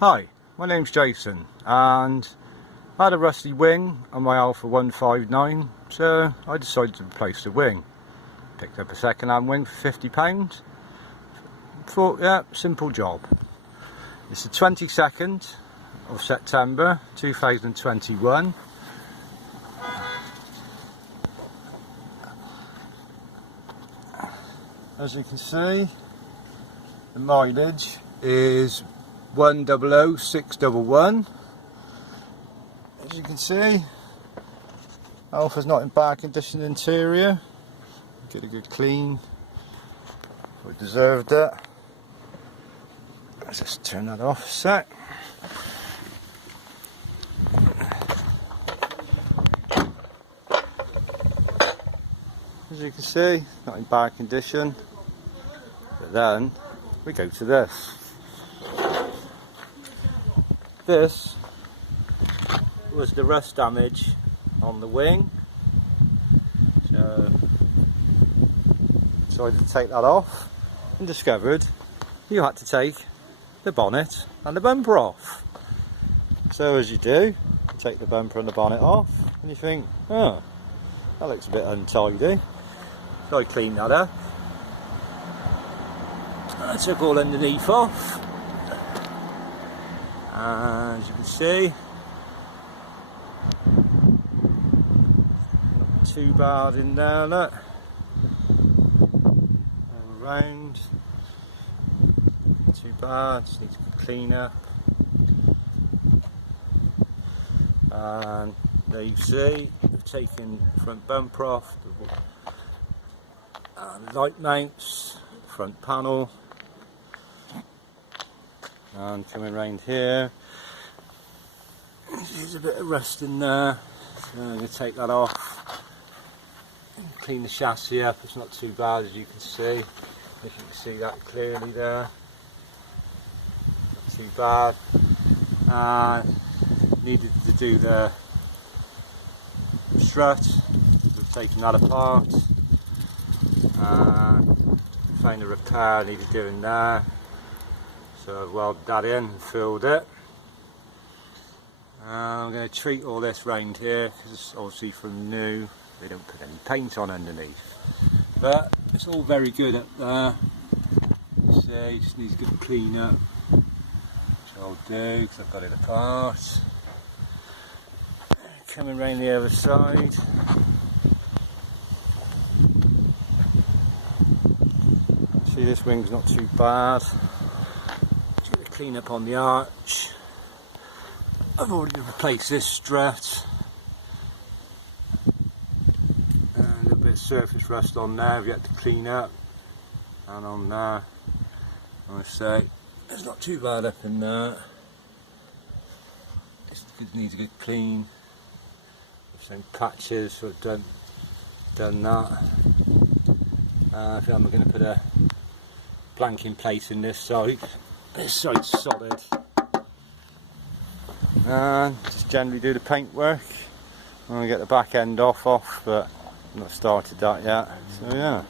Hi, my name's Jason and I had a rusty wing on my Alfa 159, so I decided to replace the wing. Picked up a second-hand wing for £50. Thought, yeah, simple job. It's the 22nd of September 2021. As you can see, the mileage is 100611. As you can see, Alfa's not in bad condition interior. Get a good clean. We deserved it. Let's just turn that off a sec. As you can see, not in bad condition. But then we go to this. This was the rust damage on the wing, so decided to take that off and discovered you had to take the bonnet and the bumper off. So as you do, you take the bumper and the bonnet off and you think, oh, that looks a bit untidy. So I cleaned that up. I took all underneath off. As you can see, not too bad in there, look. All around, not too bad, just need to clean up. And there you see, we've taken the front bumper off, and light mounts, front panel. And coming round here, there's a bit of rust in there, so I'm going to take that off and clean the chassis up. It's not too bad, as you can see. If you can see that clearly there, not too bad. Needed to do the strut, so I've taken that apart and found a repair needed doing there. So I've welded that in and filled it. I'm going to treat all this round here because it's obviously from new. They don't put any paint on underneath, but it's all very good up there. See, just needs a good clean up, which I'll do because I've got it apart. Coming round the other side. See, this wing's not too bad. Clean up on the arch. I've already replaced this strut and a little bit of surface rust on there I've yet to clean up, and on there I say it's not too bad up in there. It needs a good clean. Some patches, so I've done that. I think I'm going to put a plank in place in this side. This side's solid, and just generally do the paint work. I'm going to get the back end off, but I've not started that yet, so yeah.